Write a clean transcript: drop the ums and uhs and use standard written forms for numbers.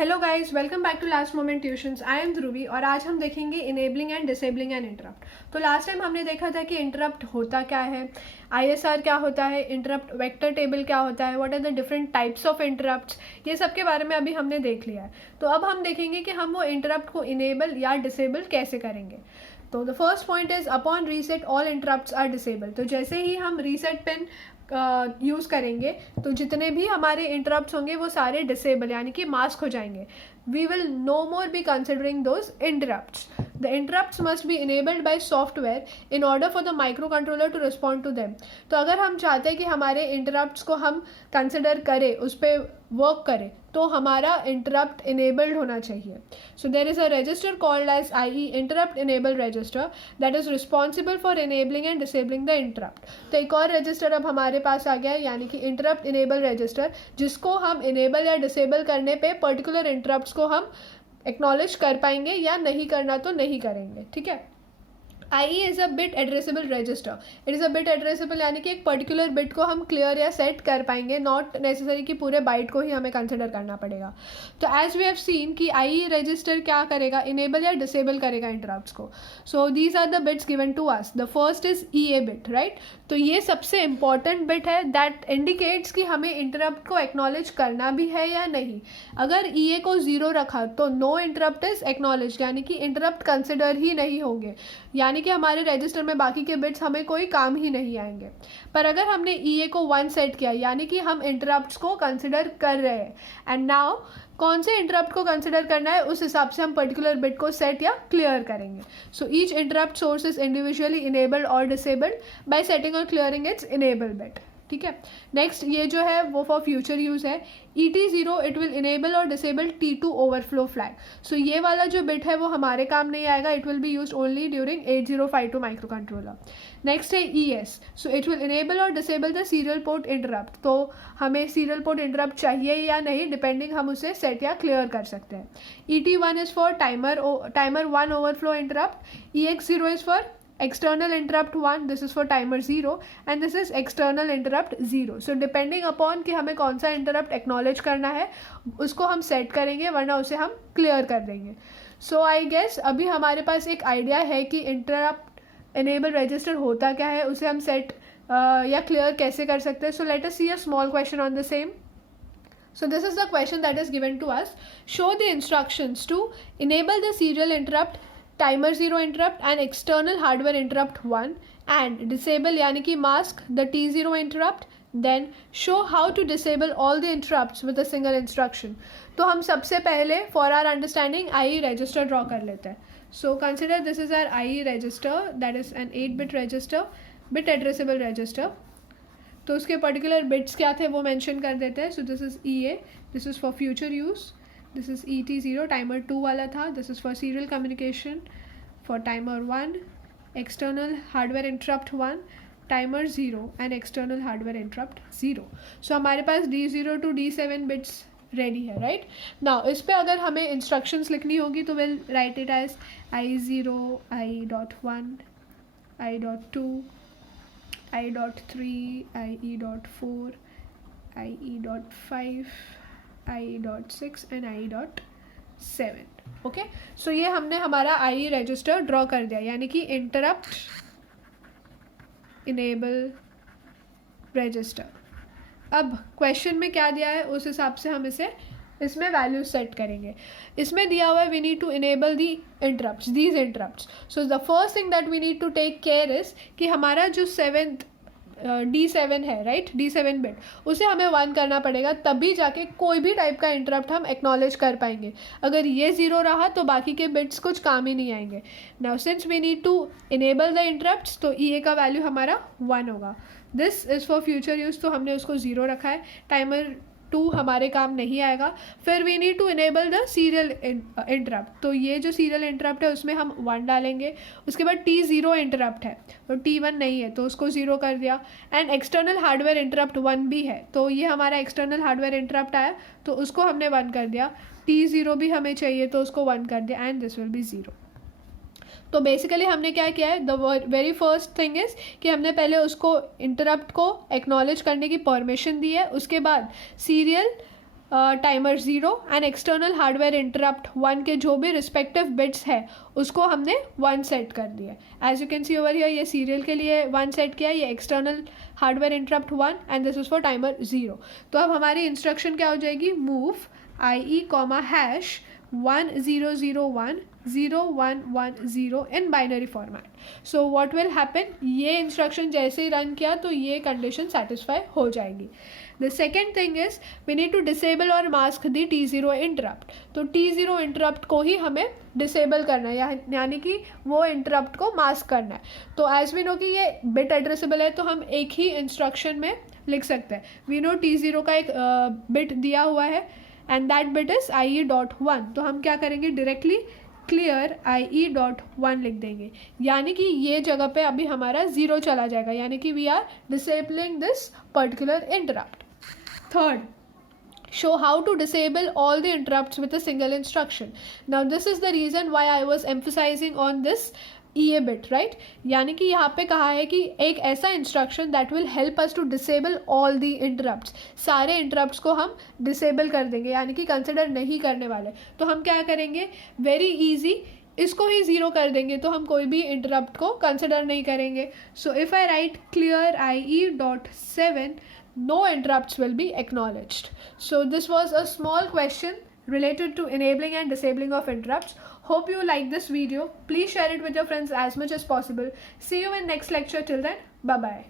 Hello guys, welcome back to Last Moment Tuitions. I am Dhruvi और आज हम देखेंगे enabling and disabling and interrupt. तो लास्ट टाइम हमने देखा था कि इंटरप्ट होता क्या है, आईएसआर क्या होता है, इंटरप्ट वेक्टर टेबल क्या होता है, what are the different types of interrupts, ये सब के बारे में अभी हमने देख लिया है। तो अब हम देखेंगे कि हम वो इंटरप्ट को इनेबल या डिसेबल कैसे करेंगे। तो the first point is upon reset all interrupts are disable. तो जैसे ही हम रीसेट पिन यूज़ करेंगे तो जितने भी हमारे इंटरप्ट्स होंगे वो सारे डिसेबल यानी कि मास्क हो जाएंगे। We will no more be considering those interrupts. The interrupts must be enabled by software in order for the micro controller to respond to them. तो अगर हम चाहते हैं कि हमारे इंटरप्ट्स को हम कंसिडर करें, उस पर वर्क करें, तो हमारा इंटरप्ट इनेबल्ड होना चाहिए। So there is a register called as I interrupt enable register that is responsible for enabling and disabling the interrupt. तो एक और रजिस्टर अब हमारे पास आ गया है, यानी कि इंटरप्ट इनेबल रजिस्टर, जिसको हम इनेबल या डिसेबल करने पे पर्टिकुलर इंटरप्ट्स को हम एक्नॉलेज कर पाएंगे या नहीं करना तो नहीं करेंगे। ठीक है। IE is a bit addressable register. It is a bit addressable यानी कि एक पर्टिकुलर बिट को हम क्लियर या सेट कर पाएंगे, नॉट नेसेसरी कि पूरे बाइट को ही हमें कंसिडर करना पड़ेगा। तो एज वी हैव सीन कि IE रजिस्टर क्या करेगा, इनेबल या डिसेबल करेगा इंटरप्ट्स को। So these are the bits given to us. The first is EA bit, right. तो ये सबसे इंपॉर्टेंट बिट है दैट इंडिकेट्स कि हमें इंटरप्ट को एक्नॉलेज करना भी है या नहीं। अगर EA को 0 रखा तो नो इंटरप्ट इज एक्नॉलेज, यानी कि इंटरप्ट कंसिडर ही नहीं होंगे, यानी कि हमारे रजिस्टर में बाकी के बिट्स हमें कोई काम ही नहीं आएंगे। पर अगर हमने EA को 1 सेट किया, यानी कि हम इंटरप्ट्स को कंसिडर कर रहे हैं, एंड नाउ कौन से इंटरप्ट को कंसिडर करना है उस हिसाब से हम पर्टिकुलर बिट को सेट या क्लियर करेंगे। So each interrupt source is individually enabled और डिसेबल्ड बाय सेटिंग और क्लियरिंग इट्स इनेबल बिट। ठीक है। नेक्स्ट ये जो है वो फॉर फ्यूचर यूज़ है। ET0 इट विल इनेबल और डिसेबल T2 ओवरफ्लो फ्लैग। सो ये वाला जो बिट है वो हमारे काम नहीं आएगा, it will be used only during 8052 microcontroller. Next है ES। So it will enable और disable the serial port interrupt. तो हमें सीरियल पोर्ट इंटरप्ट चाहिए या नहीं, डिपेंडिंग हम उसे सेट या क्लियर कर सकते हैं। ET1 is for timer 1 overflow interrupt. EX0 is for external interrupt 1, this is for timer 0, and this is external interrupt 0. So depending upon कि हमें कौन सा interrupt acknowledge करना है उसको हम set करेंगे, वरना उसे हम clear कर देंगे। So I guess अभी हमारे पास एक idea है कि interrupt enable register होता क्या है, उसे हम set या clear कैसे कर सकते हैं। So let us see a small question on the same. So this is the question that is given to us. Show the instructions to enable the serial interrupt timer 0 interrupt and external hardware interrupt 1 and disable यानी कि mask the T0 interrupt, then show how to disable all the interrupts with a single instruction. तो हम सबसे पहले for our understanding IE register draw कर लेते हैं. So consider this is our IE register, that is an 8-bit register, bit addressable register. तो उसके particular bits क्या थे वो mention कर देते हैं. So this is EA, this is for future use. This is ET0, timer 2 वाला था. This is for serial communication for timer 1, external hardware interrupt 1, timer 0 and external hardware interrupt 0. So हमारे पास D0 to D7 bits ready है, right. Now इस पर अगर हमें instructions लिखनी होगी तो will write it as I0, I.1, I.2, I.3, IE.4, IE.5, I.6 and I.7. Okay. So ये हमने हमारा IE रजिस्टर ड्रॉ कर दिया, यानी कि इंटरप्ट इनेबल रजिस्टर। अब क्वेश्चन में क्या दिया है उस हिसाब से हम इसमें वैल्यू सेट करेंगे। इसमें दिया हुआ है we need to enable the interrupts, these interrupts. So the first thing that we need to take care is कि हमारा जो D7 है, राइट, D7 बिट, उसे हमें 1 करना पड़ेगा, तभी जाके कोई भी टाइप का इंटरप्ट हम एक्नॉलेज कर पाएंगे। अगर ये 0 रहा तो बाकी के बिट्स कुछ काम ही नहीं आएंगे। Now since we need to enable the interrupts तो EA का वैल्यू हमारा 1 होगा। This is for future use, तो हमने उसको 0 रखा है। टाइमर 2 हमारे काम नहीं आएगा। फिर we need to enable the serial interrupt, तो ये जो सीरियल इंटरप्ट है उसमें हम 1 डालेंगे। उसके बाद T0 इंटरप्ट है तो T1 नहीं है तो उसको 0 कर दिया। एंड एक्सटर्नल हार्डवेयर इंटरप्ट 1 भी है तो ये हमारा एक्सटर्नल हार्डवेयर इंटरप्ट आया तो उसको हमने 1 कर दिया। T0 भी हमें चाहिए तो उसको 1 कर दिया एंड दिस विल बी 0। तो बेसिकली हमने क्या किया है, the very first thing is कि हमने पहले उसको इंटरप्ट को एक्नॉलेज करने की परमिशन दी है। उसके बाद serial timer 0 and external hardware interrupt 1 के जो भी रिस्पेक्टिव बिट्स है उसको हमने 1 सेट कर दिया. As you can see over here, ये सीरियल के लिए 1 सेट किया, ये external hardware interrupt 1 and this is for timer 0. तो अब हमारी इंस्ट्रक्शन क्या हो जाएगी, move IE hash 10010110 in binary format. So what will happen, ये इंस्ट्रक्शन जैसे ही रन किया तो ये कंडीशन सेटिस्फाई हो जाएगी. The second thing is we need to disable और मास्क दी T0 इंटरप्ट. तो T0 इंटरप्ट को ही हमें डिसेबल करना है, यानी कि वो इंटरप्ट को मास्क करना है. तो एज वी नो कि ये बिट एड्रेसेबल है तो हम एक ही इंस्ट्रक्शन में लिख सकते हैं. वी नो T0 का एक बिट दिया हुआ है and that bit is IE.1. तो हम क्या करेंगे, डायरेक्टली क्लियर IE.1 लिख देंगे, यानी कि ये जगह पे अभी हमारा 0 चला जाएगा, यानी कि we are disabling this particular interrupt. Third, show how to disable all the interrupts with a single instruction. Now this is the reason why I was emphasizing on this EA bit, right? यानी कि यहाँ पे कहा है कि एक ऐसा instruction that will help us to disable all the interrupts. सारे इंटरप्ट्स को हम डिसेबल कर देंगे, यानी कि कंसिडर नहीं करने वाले. तो हम क्या करेंगे, वेरी इजी, इसको ही 0 कर देंगे, तो हम कोई भी इंटरप्ट को कंसिडर नहीं करेंगे. So if I right clear IE.7, no interrupts will be acknowledged. So this was a small question related to enabling and disabling of interrupts. Hope you like this video. Please share it with your friends as much as possible. See you in next lecture. Till then, bye bye.